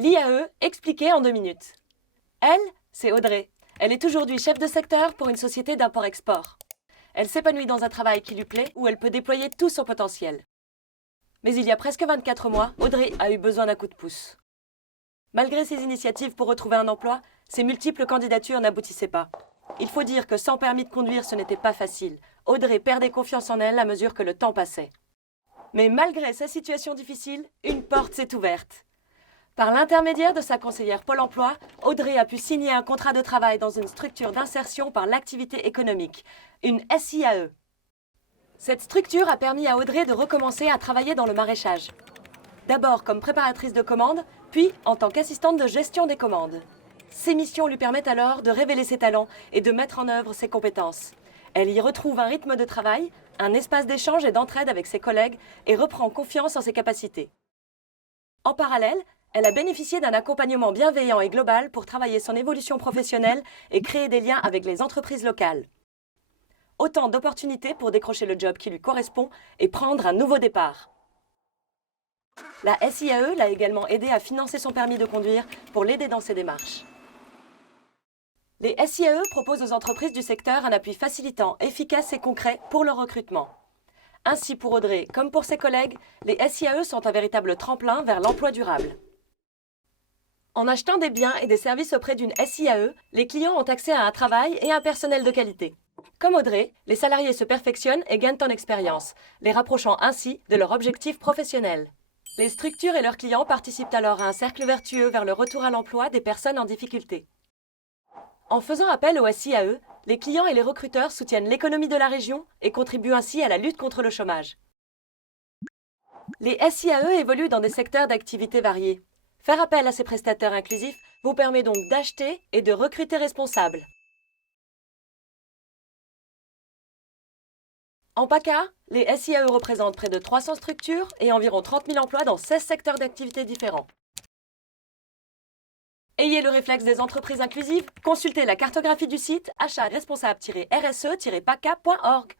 L'IAE expliqué en 2 minutes. Elle, c'est Audrey. Elle est aujourd'hui chef de secteur pour une société d'import-export. Elle s'épanouit dans un travail qui lui plaît où elle peut déployer tout son potentiel. Mais il y a presque 24 mois, Audrey a eu besoin d'un coup de pouce. Malgré ses initiatives pour retrouver un emploi, ses multiples candidatures n'aboutissaient pas. Il faut dire que sans permis de conduire, ce n'était pas facile. Audrey perdait confiance en elle à mesure que le temps passait. Mais malgré sa situation difficile, une porte s'est ouverte. Par l'intermédiaire de sa conseillère Pôle emploi, Audrey a pu signer un contrat de travail dans une structure d'insertion par l'activité économique, une SIAE. Cette structure a permis à Audrey de recommencer à travailler dans le maraîchage. D'abord comme préparatrice de commandes, puis en tant qu'assistante de gestion des commandes. Ces missions lui permettent alors de révéler ses talents et de mettre en œuvre ses compétences. Elle y retrouve un rythme de travail, un espace d'échange et d'entraide avec ses collègues et reprend confiance en ses capacités. En parallèle, elle a bénéficié d'un accompagnement bienveillant et global pour travailler son évolution professionnelle et créer des liens avec les entreprises locales. Autant d'opportunités pour décrocher le job qui lui correspond et prendre un nouveau départ. La SIAE l'a également aidé à financer son permis de conduire pour l'aider dans ses démarches. Les SIAE proposent aux entreprises du secteur un appui facilitant, efficace et concret pour leur recrutement. Ainsi pour Audrey comme pour ses collègues, les SIAE sont un véritable tremplin vers l'emploi durable. En achetant des biens et des services auprès d'une SIAE, les clients ont accès à un travail et à un personnel de qualité. Comme Audrey, les salariés se perfectionnent et gagnent en expérience, les rapprochant ainsi de leur objectif professionnel. Les structures et leurs clients participent alors à un cercle vertueux vers le retour à l'emploi des personnes en difficulté. En faisant appel aux SIAE, les clients et les recruteurs soutiennent l'économie de la région et contribuent ainsi à la lutte contre le chômage. Les SIAE évoluent dans des secteurs d'activité variés. Faire appel à ces prestataires inclusifs vous permet donc d'acheter et de recruter responsables. En PACA, les SIAE représentent près de 300 structures et environ 30 000 emplois dans 16 secteurs d'activité différents. Ayez le réflexe des entreprises inclusives, consultez la cartographie du site achat responsable-rse-paca.org.